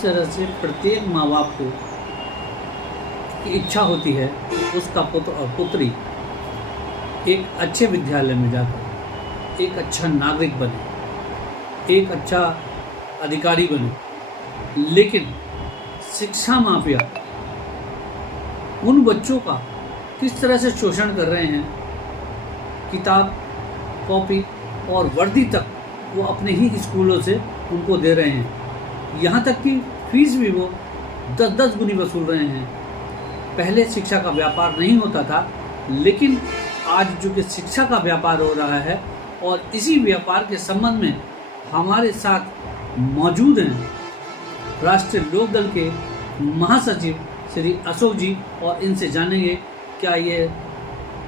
जिस तरह से प्रत्येक माँ बाप को की इच्छा होती है कि उसका पुत्र और पुत्री एक अच्छे विद्यालय में जाकर एक अच्छा नागरिक बने, एक अच्छा अधिकारी बने, लेकिन शिक्षा माफिया उन बच्चों का किस तरह से शोषण कर रहे हैं, किताब, कॉपी और वर्दी तक वो अपने ही स्कूलों से उनको दे रहे हैं। यहाँ तक कि फीस भी वो 10-10 गुनी वसूल रहे हैं। पहले शिक्षा का व्यापार नहीं होता था, लेकिन आज जो कि शिक्षा का व्यापार हो रहा है, और इसी व्यापार के संबंध में हमारे साथ मौजूद हैं राष्ट्रीय लोकदल के महासचिव श्री अशोक जी, और इनसे जानेंगे क्या ये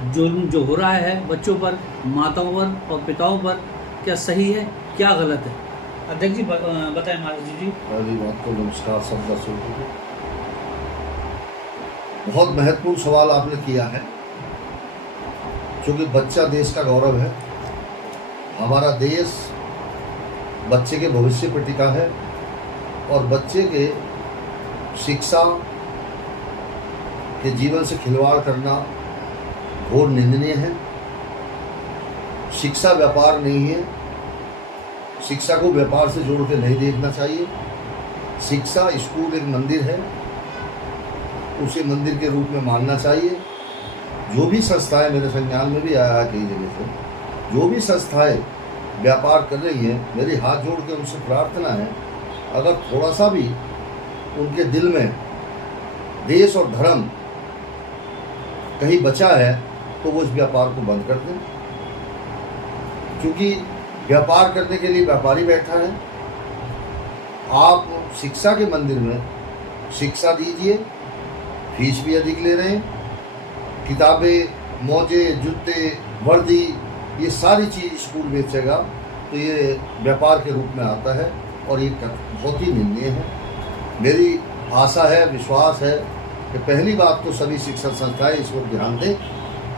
जुल्म जो हो रहा है बच्चों पर, माताओं पर और पिताओं पर, क्या सही है, क्या गलत है। अध्यक्ष जी बताएं महाराज जी। पहली बात तो नमस्कार सब दर्शकों को। बहुत महत्वपूर्ण सवाल आपने किया है, क्योंकि बच्चा देश का गौरव है। हमारा देश बच्चे के भविष्य पर टिका है, और बच्चे के शिक्षा के जीवन से खिलवाड़ करना घोर निंदनीय है। शिक्षा व्यापार नहीं है, शिक्षा को व्यापार से जोड़ के नहीं देखना चाहिए। शिक्षा स्कूल एक मंदिर है, उसे मंदिर के रूप में मानना चाहिए। जो भी संस्थाएं, मेरे संज्ञान में भी आया है कई जगह से, जो भी संस्थाएं व्यापार कर रही हैं, मेरी हाथ जोड़ के उनसे प्रार्थना है, अगर थोड़ा सा भी उनके दिल में देश और धर्म कहीं बचा है तो वो इस व्यापार को बंद कर दें, क्योंकि व्यापार करने के लिए व्यापारी बैठा है। आप शिक्षा के मंदिर में शिक्षा दीजिए, फीस भी अधिक ले रहे हैं, किताबें, मोजे, जूते, वर्दी, ये सारी चीज़ स्कूल बेचेगा तो ये व्यापार के रूप में आता है, और ये बहुत ही निंदनीय है। मेरी आशा है, विश्वास है कि पहली बात तो सभी शिक्षण संस्थाएं इस पर ध्यान दें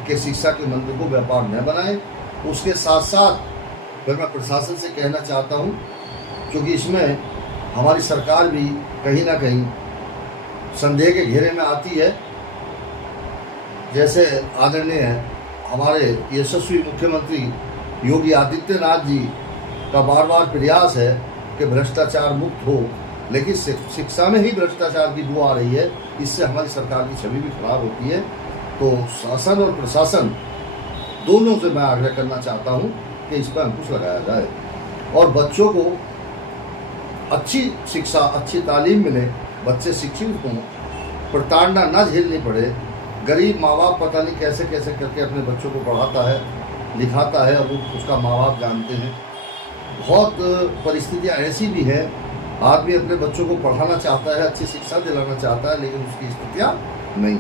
कि शिक्षा के मंदिर को व्यापार न बनाएं। उसके साथ साथ फिर मैं प्रशासन से कहना चाहता हूं, क्योंकि इसमें हमारी सरकार भी कहीं ना कहीं संदेह के घेरे में आती है। जैसे आदरणीय हमारे यशस्वी मुख्यमंत्री योगी आदित्यनाथ जी का बार बार प्रयास है कि भ्रष्टाचार मुक्त हो, लेकिन शिक्षा में ही भ्रष्टाचार की बू आ रही है। इससे हमारी सरकार की छवि भी खराब होती है। तो शासन और प्रशासन दोनों से मैं आग्रह करना चाहता हूं कि इस पर अंकुश लगाया जाए, और बच्चों को अच्छी शिक्षा, अच्छी तालीम मिले, बच्चे शिक्षित हों, प्रताड़ना न झेलनी पड़े। गरीब माँ बाप पता नहीं कैसे कैसे करके अपने बच्चों को पढ़ाता है, लिखाता है, और उसका माँ बाप जानते हैं। बहुत परिस्थितियाँ ऐसी भी हैं, आदमी अपने बच्चों को पढ़ाना चाहता है, अच्छी शिक्षा दिलाना चाहता है, लेकिन उसकी स्थितियाँ नहीं।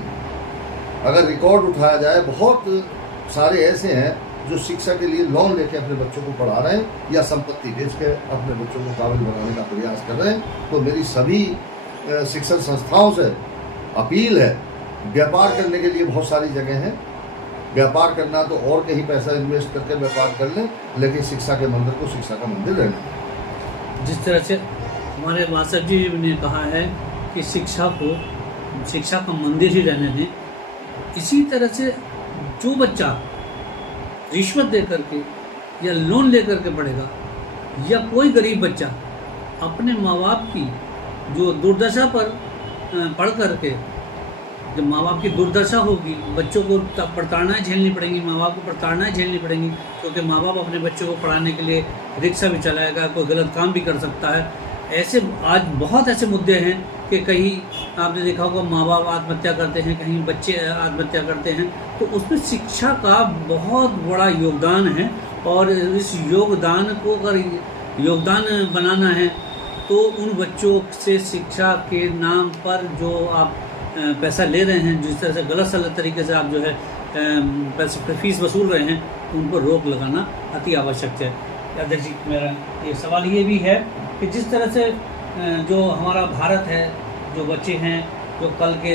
अगर रिकॉर्ड उठाया जाए, बहुत सारे ऐसे हैं जो शिक्षा के लिए लोन लेके अपने बच्चों को पढ़ा रहे हैं, या संपत्ति बेच के अपने बच्चों को काबिल बनाने का प्रयास कर रहे हैं। तो मेरी सभी शिक्षण संस्थाओं से अपील है, व्यापार करने के लिए बहुत सारी जगह हैं। व्यापार करना तो और कहीं पैसा इन्वेस्ट करके व्यापार कर लें, लेकिन शिक्षा के मंदिर को शिक्षा का मंदिर रहना। जिस तरह से हमारे महासचिव जी ने कहा है कि शिक्षा को शिक्षा का मंदिर ही रहने दें, इसी तरह से जो बच्चा रिश्वत दे करके या लोन ले करके पढ़ेगा, या कोई गरीब बच्चा अपने माँ बाप की जो दुर्दशा पर पढ़ करके, जब माँ बाप की दुर्दशा होगी, बच्चों को प्रताड़नाएं झेलनी पड़ेंगी, माँ बाप को प्रताड़नाएं झेलनी पड़ेंगी, क्योंकि माँ बाप अपने बच्चों को पढ़ाने के लिए रिक्शा भी चलाएगा, कोई गलत काम भी कर सकता है। ऐसे आज बहुत ऐसे मुद्दे हैं कि कहीं आपने देखा होगा माँ बाप आत्महत्या करते हैं, कहीं बच्चे आत्महत्या करते हैं। तो उसमें शिक्षा का बहुत बड़ा योगदान है, और इस योगदान को अगर योगदान बनाना है तो उन बच्चों से शिक्षा के नाम पर जो आप पैसा ले रहे हैं, जिस तरह से गलत सलत तरीके से आप जो है पैसे फीस वसूल रहे हैं, उन पर रोक लगाना अति आवश्यक है। अध्यक्ष जी, मेरा ये सवाल ये भी है कि जिस तरह से जो हमारा भारत है, जो बच्चे हैं, जो कल के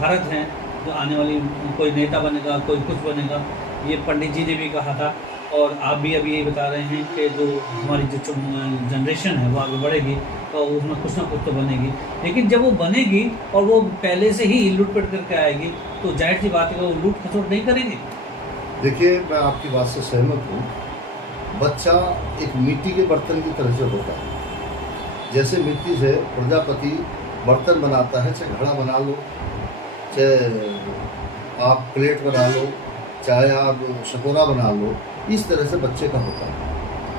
भारत हैं, जो आने वाली कोई नेता बनेगा, कोई कुछ बनेगा, ये पंडित जी ने भी कहा था और आप भी अभी यही बता रहे हैं कि जो हमारी जो जनरेशन है वो आगे बढ़ेगी तो उसमें कुछ ना कुछ तो बनेगी, लेकिन जब वो बनेगी और वो पहले से ही लूटपाट करके आएगी तो जाहिर सी बात है कि वो लूट खसोट नहीं करेंगे। देखिए, मैं आपकी बात से सहमत हूँ। बच्चा एक मिट्टी के बर्तन की तरह से होता है। जैसे मिट्टी से प्रजापति बर्तन बनाता है, चाहे घड़ा बना लो, चाहे आप प्लेट बना लो, चाहे आप शकोरा बना लो, इस तरह से बच्चे का होता है।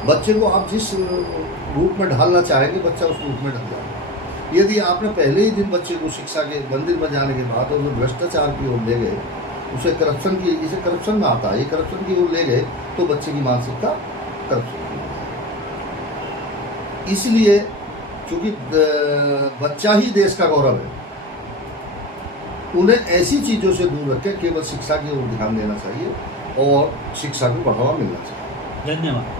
बच्चे को आप जिस रूप में ढालना चाहेंगे बच्चा उस रूप में ढल जाएगा। यदि आपने पहले ही दिन बच्चे को शिक्षा के मंदिर में जाने के बाद और भ्रष्टाचार की ओर ले गए, उसे करप्शन की, इसे करप्शन में आता है, ये करप्शन की ओर ले गए तो बच्चे की मानसिकता करप्शन की। इसलिए क्योंकि बच्चा ही देश का गौरव है, उन्हें ऐसी चीज़ों से दूर रखें, केवल शिक्षा की ओर ध्यान देना चाहिए और शिक्षा को बढ़ावा मिलना चाहिए। धन्यवाद।